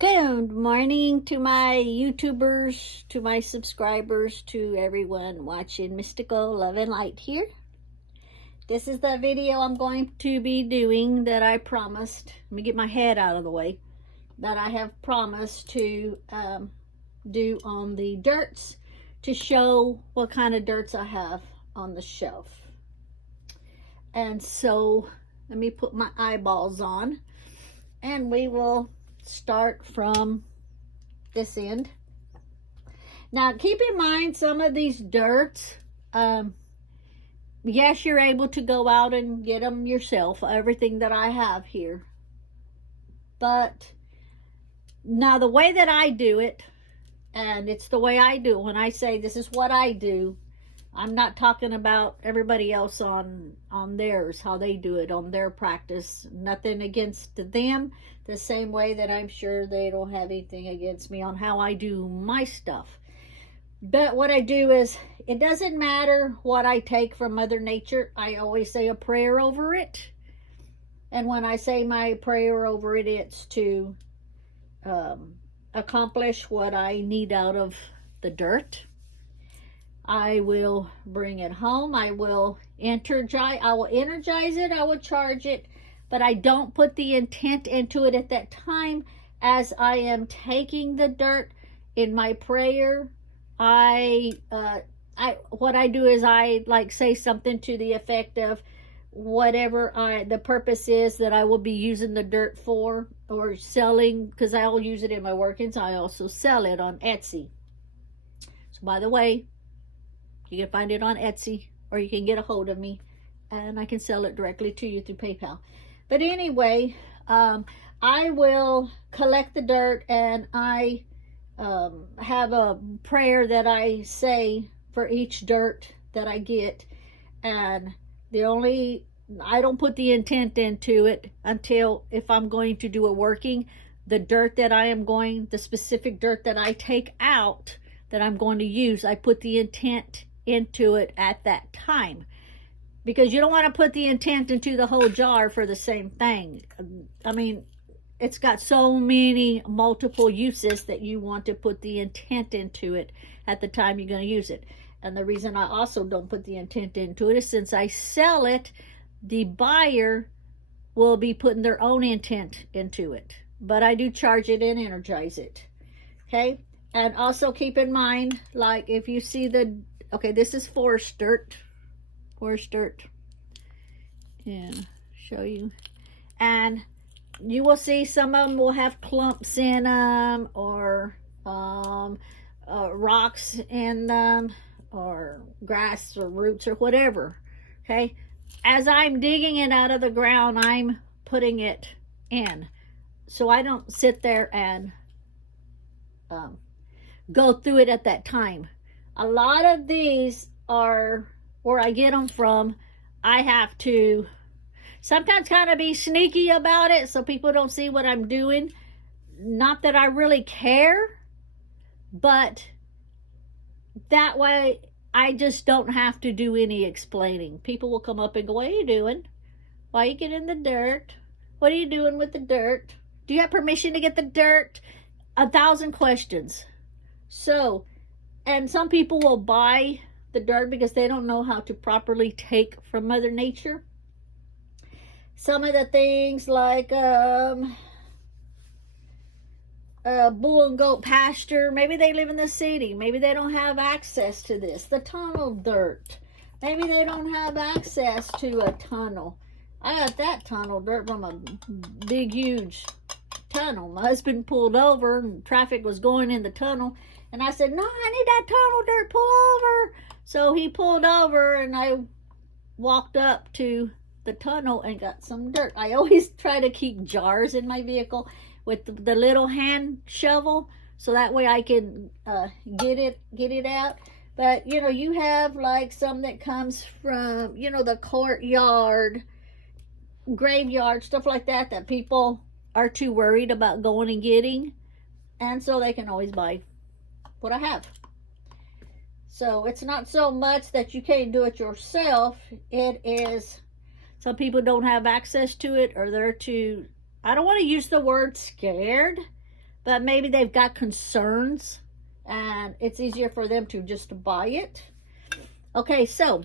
Good morning to my YouTubers, to my subscribers, to everyone watching Mystical Love and Light here. This is the video I'm going to be doing that I promised. Let me get my head out of the way. That I have promised to do on the dirts to show what kind of dirts I have on the shelf. And so let me put my eyeballs on and we will start from this end. Now keep in mind some of these dirts, yes, you're able to go out and get them yourself, everything that I have here, but now the way that I do it, and it's the way I do it, when I say this is what I do, I'm not talking about everybody else on theirs, how they do it, on their practice. Nothing against them, the same way that I'm sure they don't have anything against me on how I do my stuff. But what I do is, it doesn't matter what I take from Mother Nature. I always say a prayer over it. And when I say my prayer over it, it's to accomplish what I need out of the dirt. I will bring it home. I will energize it. I will charge it, but I don't put the intent into it at that time. As I am taking the dirt in my prayer, what I do is I like say something to the effect of whatever the purpose is that I will be using the dirt for, or selling, because I will use it in my workings. I also sell it on Etsy. So by the way, you can find it on Etsy, or you can get a hold of me and I can sell it directly to you through PayPal. But anyway, I will collect the dirt, and I have a prayer that I say for each dirt that I get. And I don't put the intent into it until if I'm going to do a working, the dirt that the specific dirt that I take out that I'm going to use, I put the intent into it at that time, because you don't want to put the intent into the whole jar for the same thing. I mean, it's got so many multiple uses that you want to put the intent into it at the time you're going to use it. And the reason I also don't put the intent into it is since I sell it, the buyer will be putting their own intent into it, but I do charge it and energize it. Okay. And also keep in mind, like if you see okay, this is forest dirt. And show you. And you will see some of them will have clumps in them, or rocks in them, or grass or roots or whatever. Okay. As I'm digging it out of the ground, I'm putting it in. So I don't sit there and go through it at that time. A lot of these are where I get them from. I have to sometimes kind of be sneaky about it so people don't see what I'm doing. Not that I really care, but that way I just don't have to do any explaining. People will come up and go, "What are you doing? Why you get in the dirt? What are you doing with the dirt? Do you have permission to get the dirt?" 1,000 questions. So, and some people will buy the dirt because they don't know how to properly take from Mother Nature. Some of the things like bull and goat pasture, maybe they live in the city. Maybe they don't have access to this. The tunnel dirt. Maybe they don't have access to a tunnel. I got that tunnel dirt from a big, huge tunnel. My husband pulled over and traffic was going in the tunnel. And I said, "No, I need that tunnel dirt, pull over." So he pulled over and I walked up to the tunnel and got some dirt. I always try to keep jars in my vehicle with the little hand shovel, so that way I can get it out. But, you know, you have like some that comes from, you know, the courtyard, graveyard, stuff like that, that people are too worried about going and getting. And so they can always buy what I have. So it's not so much that you can't do it yourself. It is, some people don't have access to it, or they're too, I don't want to use the word scared, but maybe they've got concerns and it's easier for them to just buy it. Okay, so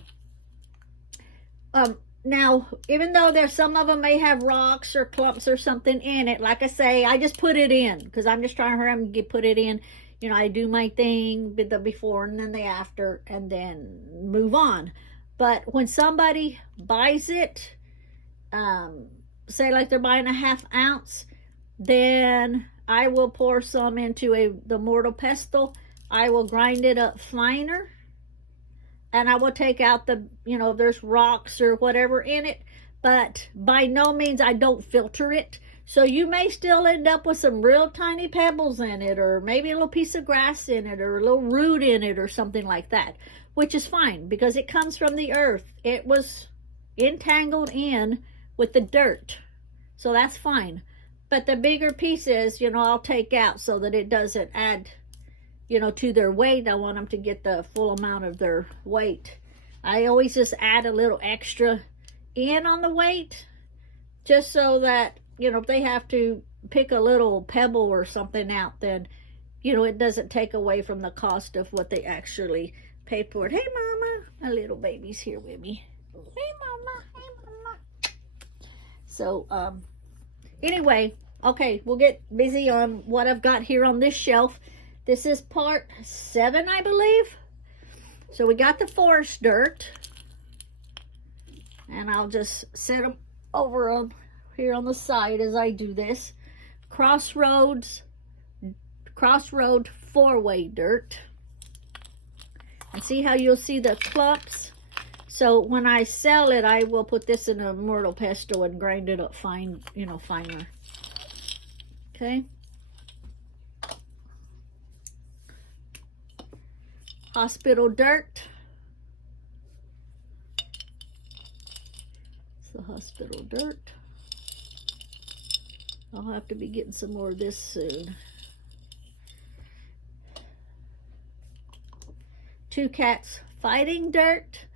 now, even though there's some of them may have rocks or clumps or something in it, like I say, I just put it in because I'm just trying to hurry up and put it in. You know, I do my thing with the before and then the after and then move on. But when somebody buys it, say like they're buying a 1/2 ounce, then I will pour some into the mortar pestle. I will grind it up finer. And I will take out the, you know, if there's rocks or whatever in it. But by no means I don't filter it. So you may still end up with some real tiny pebbles in it, or maybe a little piece of grass in it, or a little root in it, or something like that. Which is fine, because it comes from the earth. It was entangled in with the dirt. So that's fine. But the bigger pieces, you know, I'll take out so that it doesn't add, you know, to their weight. I want them to get the full amount of their weight. I always just add a little extra in on the weight, just so that, you know, if they have to pick a little pebble or something out, then, you know, it doesn't take away from the cost of what they actually paid for it. Hey, Mama. My little baby's here with me. Hey, Mama. Hey, Mama. So, anyway, okay, we'll get busy on what I've got here on this shelf. This is part 7, I believe. So we got the forest dirt. And I'll just set them over on here on the side as I do this. Crossroad 4-way dirt. And see how you'll see the clumps? So when I sell it, I will put this in a mortar pestle and grind it up fine, you know, finer. Okay. Hospital dirt. It's the hospital dirt. I'll have to be getting some more of this soon. 2 cats fighting dirt.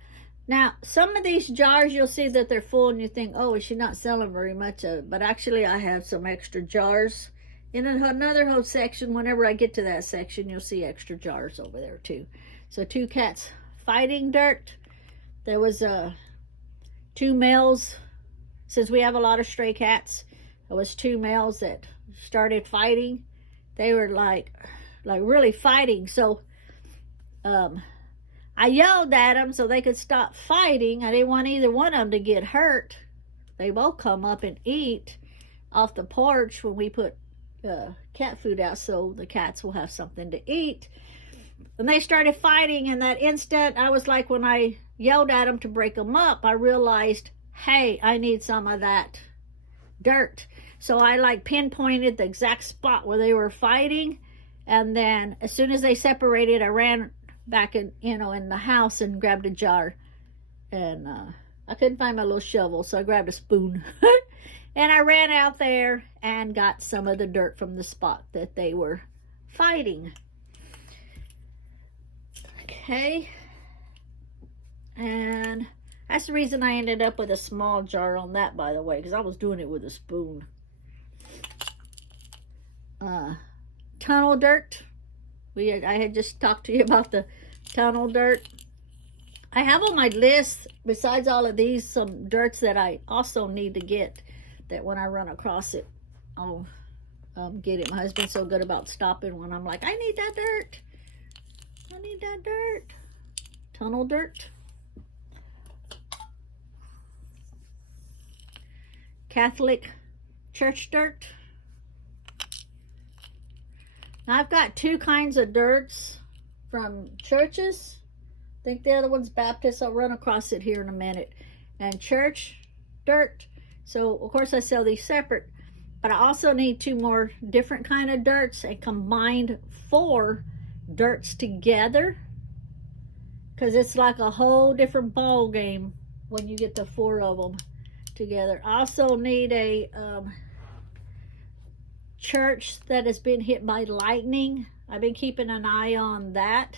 Now, some of these jars, you'll see that they're full and you think, oh, is she not selling very much of it? But actually, I have some extra jars. In another whole section, whenever I get to that section, you'll see extra jars over there too. So 2 cats fighting dirt. There was 2 males. Since we have a lot of stray cats, there was 2 males that started fighting. They were like really fighting. So I yelled at them so they could stop fighting. I didn't want either one of them to get hurt. They both come up and eat off the porch when we put cat food out, so the cats will have something to eat. And they started fighting, and that instant, I was like, when I yelled at them to break them up, I realized, hey, I need some of that dirt. So I like pinpointed the exact spot where they were fighting, and then as soon as they separated, I ran back in, you know, in the house and grabbed a jar, and I couldn't find my little shovel, so I grabbed a spoon. And I ran out there and got some of the dirt from the spot that they were fighting. Okay. And that's the reason I ended up with a small jar on that, by the way, because I was doing it with a spoon. Tunnel dirt. I had just talked to you about the tunnel dirt. I have on my list, besides all of these, some dirts that I also need to get, that when I run across it, I'll get it. My husband's so good about stopping when I'm like, I need that dirt. I need that dirt. Tunnel dirt. Catholic church dirt. Now I've got 2 kinds of dirts from churches. I think the other one's Baptist. I'll run across it here in a minute. And church dirt. So, of course, I sell these separate. But I also need 2 more different kind of dirts and combined 4 dirts together. Because it's like a whole different ball game when you get the 4 of them together. I also need a church that has been hit by lightning. I've been keeping an eye on that.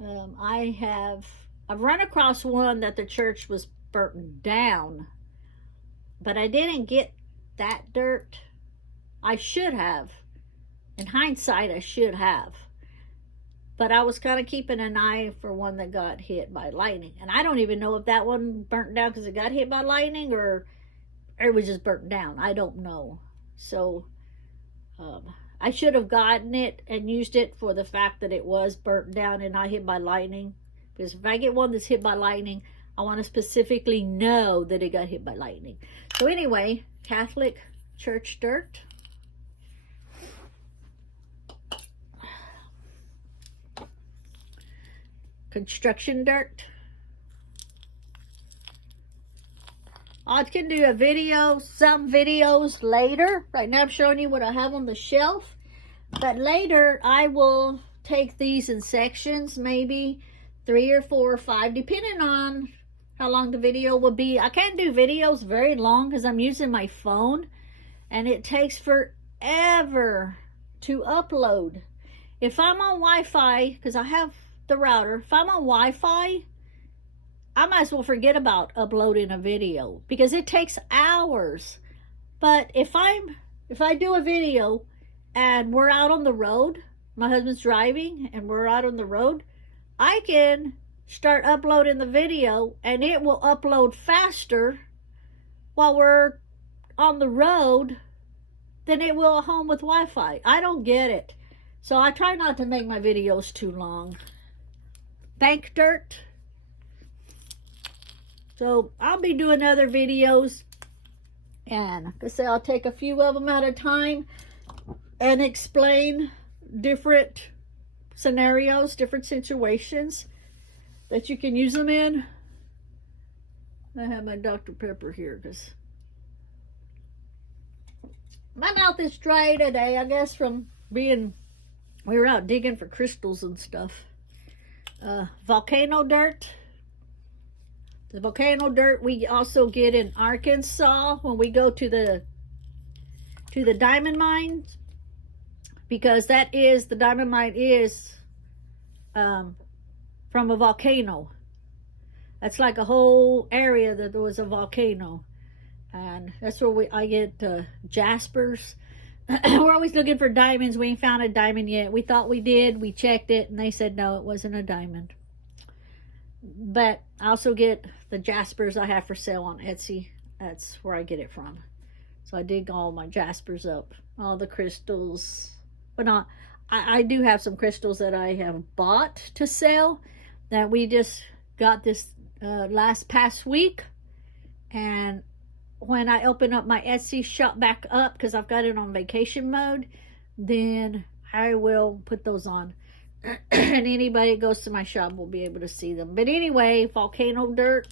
I've run across one that the church was burnt down, but I didn't get that dirt. I should have. In hindsight, I should have. But I was kind of keeping an eye for one that got hit by lightning. And I don't even know if that one burnt down because it got hit by lightning or it was just burnt down. I don't know. So I should have gotten it and used it for the fact that it was burnt down and not hit by lightning. Because if I get one that's hit by lightning, I want to specifically know that it got hit by lightning. So anyway, Catholic church dirt. Construction dirt. I can do a video, some videos later. Right now I'm showing you what I have on the shelf. But later I will take these in sections, maybe 3 or 4 or 5, depending on how long the video will be. I can't do videos very long because I'm using my phone. And it takes forever to upload. If I'm on Wi-Fi, because I have the router, if I'm on Wi-Fi, I might as well forget about uploading a video because it takes hours. But if I do a video and we're out on the road, my husband's driving and we're out on the road, I can start uploading the video and it will upload faster while we're on the road than it will at home with Wi-Fi. I don't get it. So I try not to make my videos too long. Bank dirt. So I'll be doing other videos, and like I say, I'll take a few of them at a time and explain different scenarios, different situations that you can use them in. I have my Dr. Pepper here because my mouth is dry today, I guess, from we were out digging for crystals and stuff. Volcano dirt. The volcano dirt we also get in Arkansas when we go to the diamond mines, because the diamond mine is from a volcano. That's like a whole area that there was a volcano, and that's where I get jaspers. We're always looking for diamonds. We ain't found a diamond yet. We thought we did. We checked it, and they said no, it wasn't a diamond. But I also get the jaspers I have for sale on Etsy. That's where I get it from. So I dig all my jaspers up, all the crystals. But not, I do have some crystals that I have bought to sell that we just got this past week. And when I open up my Etsy shop back up, because I've got it on vacation mode, then I will put those on. And anybody that goes to my shop will be able to see them. But anyway, volcano dirt.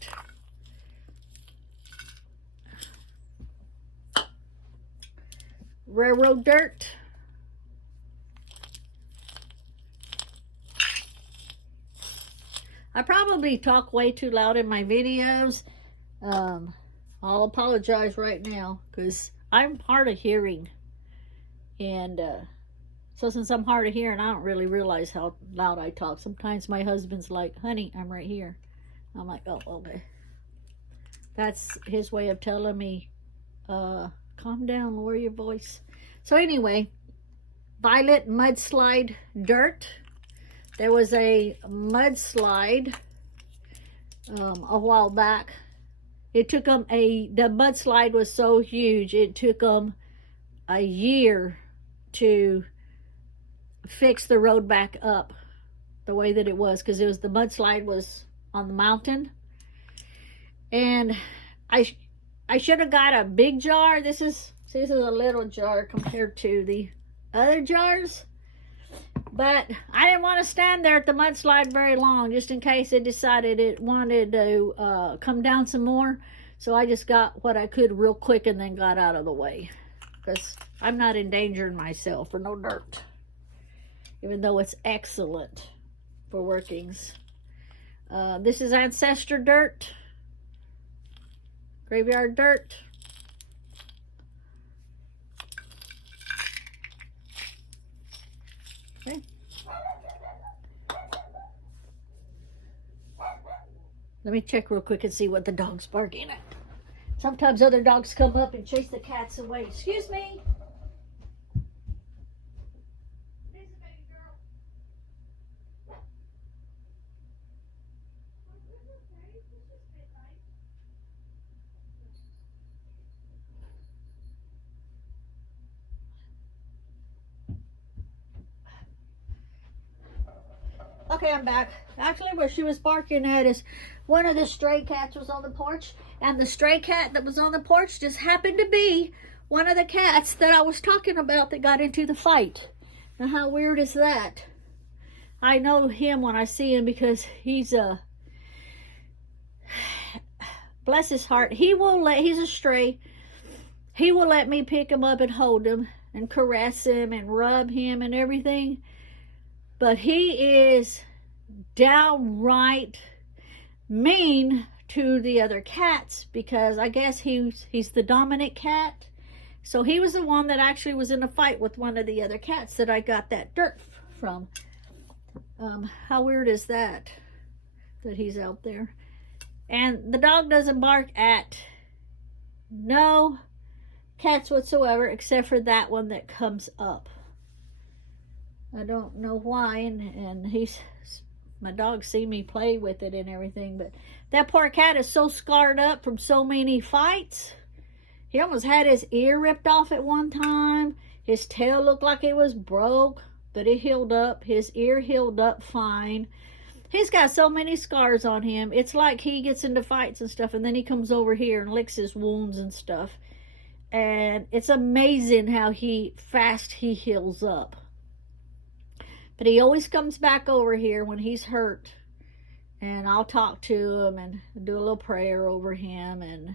Railroad dirt. I probably talk way too loud in my videos. I'll apologize right now because I'm hard of hearing. And so since I'm hard of hearing, I don't really realize how loud I talk. Sometimes my husband's like, honey, I'm right here. I'm like, oh, okay. That's his way of telling me, calm down, lower your voice. So anyway, violet mudslide dirt. There was a mudslide a while back. It took them the mudslide was so huge, it took them a year to fix the road back up the way that it was, because the mudslide was on the mountain. And I should have got a big jar. This is a little jar compared to the other jars. But I didn't want to stand there at the mudslide very long, just in case it decided it wanted to come down some more. So I just got what I could real quick and then got out of the way, because I'm not endangering myself for no dirt, even though it's excellent for workings. This is ancestor dirt, graveyard dirt. Okay. Let me check real quick and see what the dog's barking at. Sometimes other dogs come up and chase the cats away. Excuse me. Okay, I'm back. Actually, where she was barking at is one of the stray cats was on the porch, and the stray cat that was on the porch just happened to be one of the cats that I was talking about that got into the fight. Now, how weird is that? I know him when I see him because he's bless his heart. He's a stray. He will let me pick him up and hold him and caress him and rub him and everything. But he is downright mean to the other cats because I guess he's the dominant cat. So he was the one that actually was in a fight with one of the other cats that I got that dirt from. How weird is that he's out there? And the dog doesn't bark at no cats whatsoever except for that one that comes up. I don't know why, and my dogs see me play with it and everything, but that poor cat is so scarred up from so many fights. He almost had his ear ripped off at one time. His tail looked like it was broke, but it healed up. His ear healed up fine. He's got so many scars on him. It's like he gets into fights and stuff, and then he comes over here and licks his wounds and stuff. And it's amazing how fast he heals up. But he always comes back over here when he's hurt. And I'll talk to him and do a little prayer over him. And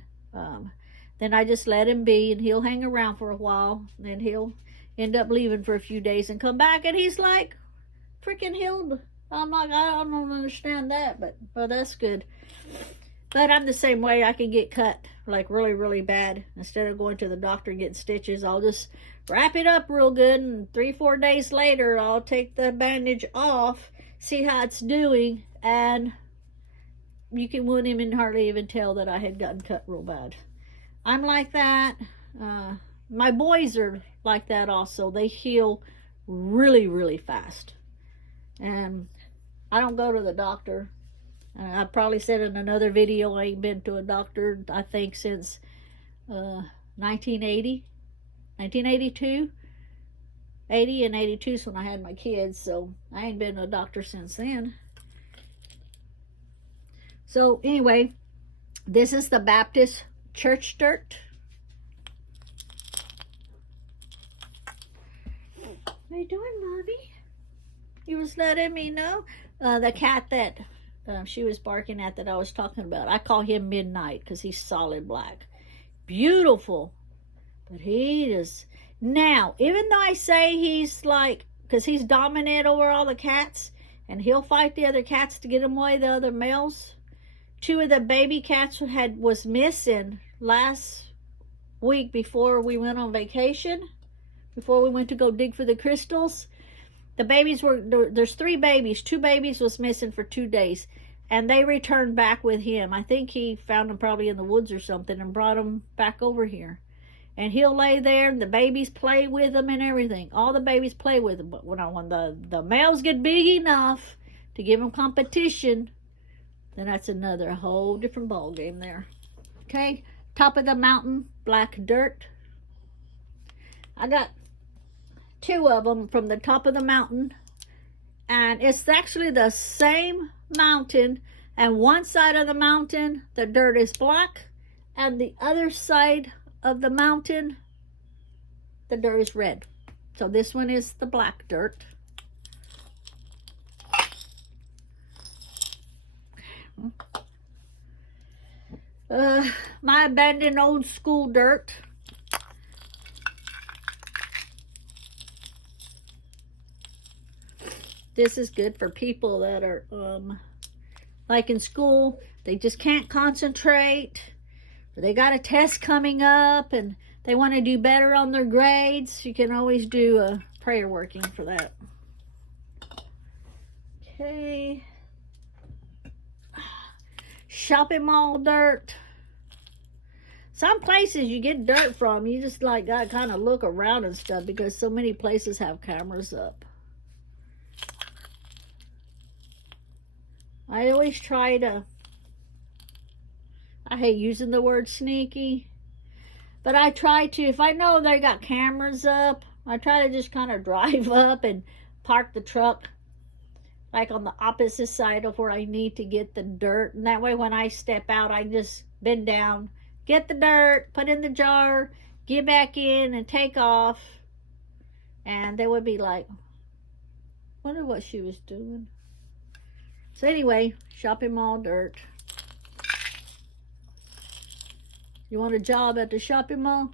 then I just let him be. And he'll hang around for a while. Then he'll end up leaving for a few days and come back. And he's like freaking healed. I'm like, I don't understand that. But that's good. But I'm the same way. I can get cut like really, really bad. Instead of going to the doctor and getting stitches, I'll just wrap it up real good. And 3-4 days later, I'll take the bandage off, see how it's doing. And you wouldn't even hardly even tell that I had gotten cut real bad. I'm like that. My boys are like that also. They heal really, really fast. And I don't go to the doctor. I probably said in another video I ain't been to a doctor, I think, since 1980, 1982. 80 and 82 is when I had my kids, so I ain't been to a doctor since then. So anyway, this is the Baptist church dirt. What are you doing, Mommy? You was letting me know. The cat that she was barking at that I was talking about, I call him Midnight because he's solid black. Beautiful. But he is... Now, even though I say he's like... Because he's dominant over all the cats, and he'll fight the other cats to get them away, the other males. 2 of the baby cats was missing last week before we went on vacation. Before we went to go dig for the crystals. The babies there's 3 babies. 2 babies was missing for 2 days. And they returned back with him. I think he found them probably in the woods or something and brought them back over here. And he'll lay there and the babies play with him and everything. All the babies play with him. But when the males get big enough to give them competition, then that's another whole different ball game there. Okay, top of the mountain, black dirt. I got 2 of them from the top of the mountain, and it's actually the same mountain, and one side of the mountain the dirt is black, and the other side of the mountain the dirt is red. So this one is the black dirt. My abandoned old school dirt. This is good for people that are like in school, they just can't concentrate, or they got a test coming up and they want to do better on their grades. You can always do a prayer working for that. Okay. Shopping mall dirt. Some places you get dirt from, you just like gotta kind of look around and stuff because so many places have cameras up. I always try to, I hate using the word sneaky, but I try to, if I know they got cameras up, I try to just kind of drive up and park the truck like on the opposite side of where I need to get the dirt. And that way when I step out, I just bend down, get the dirt, put in the jar, get back in and take off. And they would be like, wonder what she was doing. So anyway, shopping mall dirt. You want a job at the shopping mall?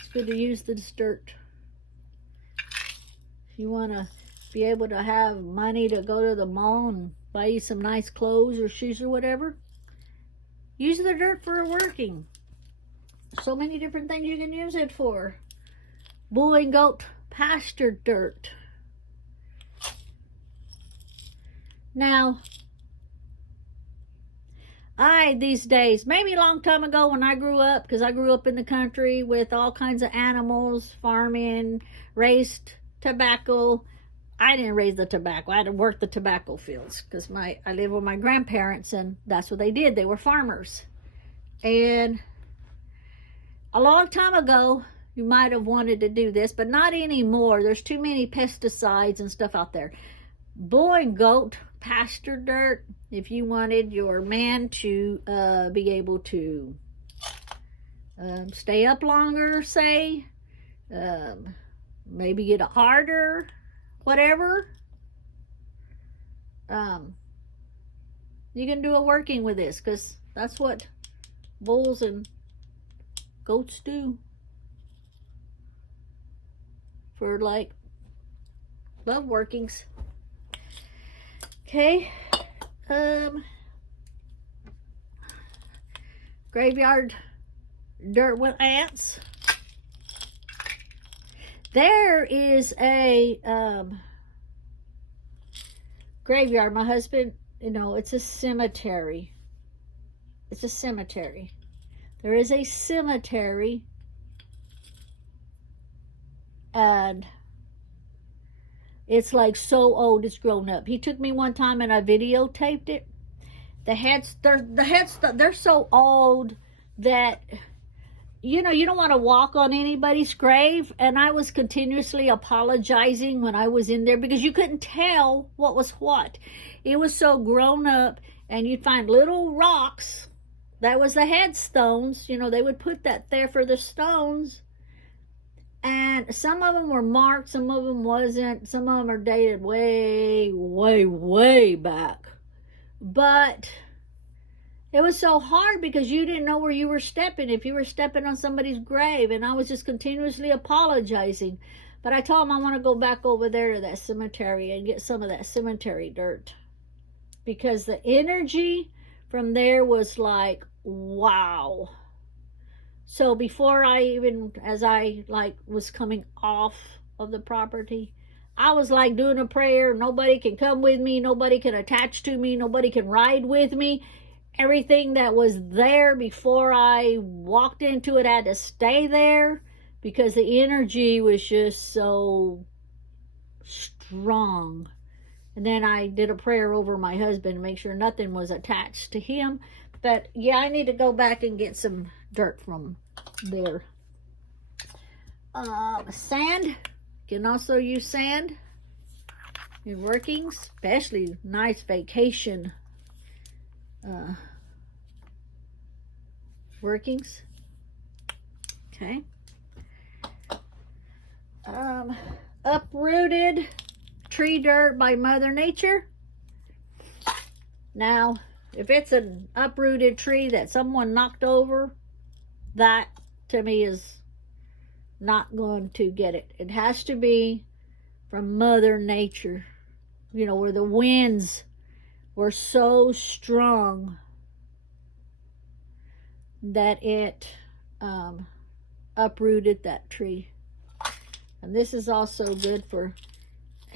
It's good to use this dirt. If you want to be able to have money to go to the mall and buy you some nice clothes or shoes or whatever, use the dirt for working. So many different things you can use it for. Bull and goat pasture dirt. Now, these days, maybe a long time ago when I grew up, because I grew up in the country with all kinds of animals, farming, raised tobacco. I didn't raise the tobacco. I had to work the tobacco fields because I lived with my grandparents, and that's what they did. They were farmers. And a long time ago, you might have wanted to do this, but not anymore. There's too many pesticides and stuff out there. Bull and goat pasture dirt, if you wanted your man to be able to stay up longer, say, maybe get harder, whatever, you can do a working with this, because that's what bulls and goats do for like love workings. Okay, graveyard dirt with ants. There is a graveyard. My husband, it's a cemetery. It's a cemetery. There is a cemetery, and it's like so old, it's grown up. He took me one time and I videotaped it. They're so old that, you don't want to walk on anybody's grave. And I was continuously apologizing when I was in there because you couldn't tell what was what. It was so grown up, and you'd find little rocks. That was the headstones. They would put that there for the stones. And some of them were marked, some of them wasn't. Some of them are dated way, way, way back. But it was so hard because you didn't know where you were stepping, if you were stepping on somebody's grave. And I was just continuously apologizing. But I told him I want to go back over there to that cemetery and get some of that cemetery dirt. Because the energy from there was like, wow. So before as I was coming off of the property, I was like doing a prayer. Nobody can come with me. Nobody can attach to me. Nobody can ride with me. Everything that was there before I walked into it had to stay there because the energy was just so strong. And then I did a prayer over my husband to make sure nothing was attached to him. But yeah, I need to go back and get some dirt from there. Sand. You can also use sand in workings, especially nice vacation workings. Okay. Uprooted tree dirt by Mother Nature. Now, if it's an uprooted tree that someone knocked over, that to me is not going to get it. It has to be from Mother Nature, where the winds were so strong that it uprooted that tree. And this is also good for,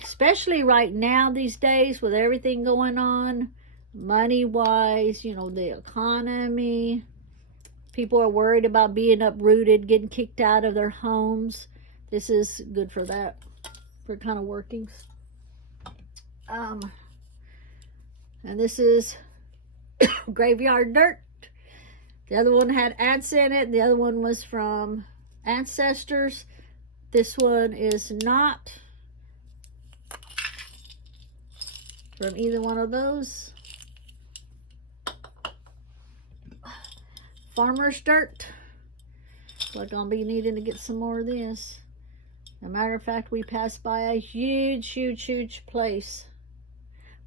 especially right now these days with everything going on, money-wise, the economy. People are worried about being uprooted, getting kicked out of their homes. This is good for that, for kind of workings. And this is graveyard dirt. The other one had ants in it. The other one was from ancestors. This one is not. from either one of those. Farmer's dirt. We're going to be needing to get some more of this. As a matter of fact, we passed by a huge, huge, huge place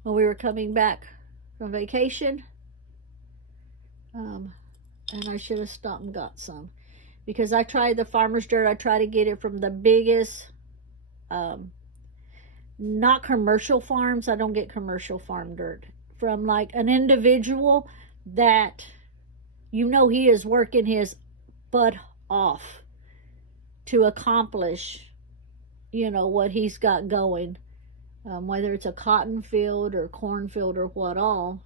when we were coming back from vacation. And I should have stopped and got some. Because I tried the farmer's dirt. I try to get it from the biggest, not commercial farms. I don't get commercial farm dirt. From like an individual that, you know, he is working his butt off to accomplish, you know, what he's got going. Whether it's a cotton field or cornfield or what all.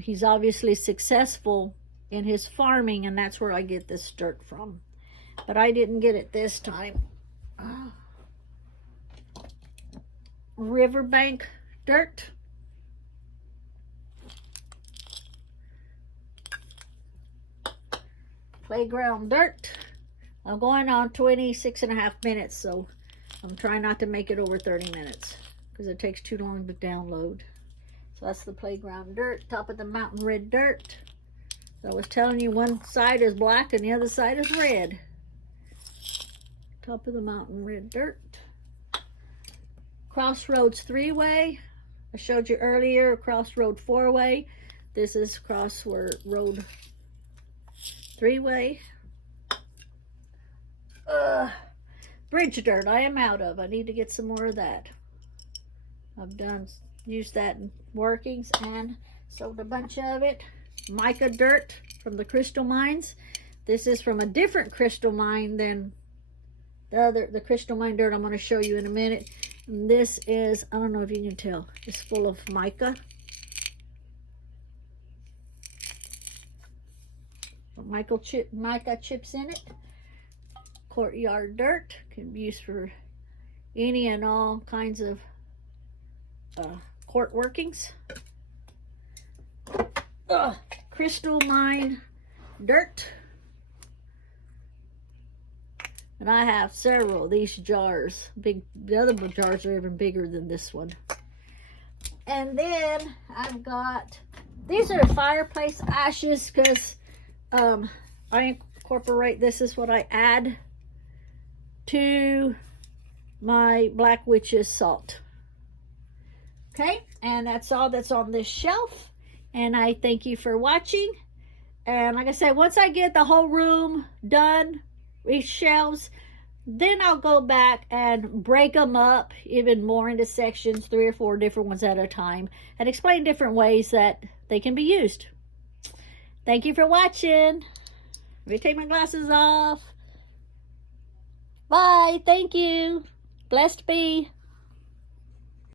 He's obviously successful in his farming, and that's where I get this dirt from. But I didn't get it this time. Riverbank dirt. Playground dirt. I'm going on 26.5 minutes, so I'm trying not to make it over 30 minutes because it takes too long to download. So that's the playground dirt. Top of the mountain red dirt. So I was telling you, one side is black and the other side is red. Top of the mountain red dirt. Crossroads 3-way. I showed you earlier Crossroad 4-way. This is Crossroad 3-way. Bridge dirt I am out of. I need to get some more of that. I've used that in workings and sold a bunch of it. Mica dirt from the crystal mines. This is from a different crystal mine than the crystal mine dirt I'm going to show you in a minute. And this is, I don't know if you can tell, it's full of mica. Mica chips in it. Courtyard dirt can be used for any and all kinds of court workings. Crystal mine dirt. And I have several of these jars. The other jars are even bigger than this one. And then I've got, these are fireplace ashes because I incorporate, this is what I add to my Black Witch's salt. Okay, and that's all that's on this shelf. And I thank you for watching. And like I said, once I get the whole room done, these shelves, then I'll go back and break them up even more into sections, 3 or 4 different ones at a time, and explain different ways that they can be used. Thank you for watching. Let me take my glasses off. Bye. Thank you. Blessed be.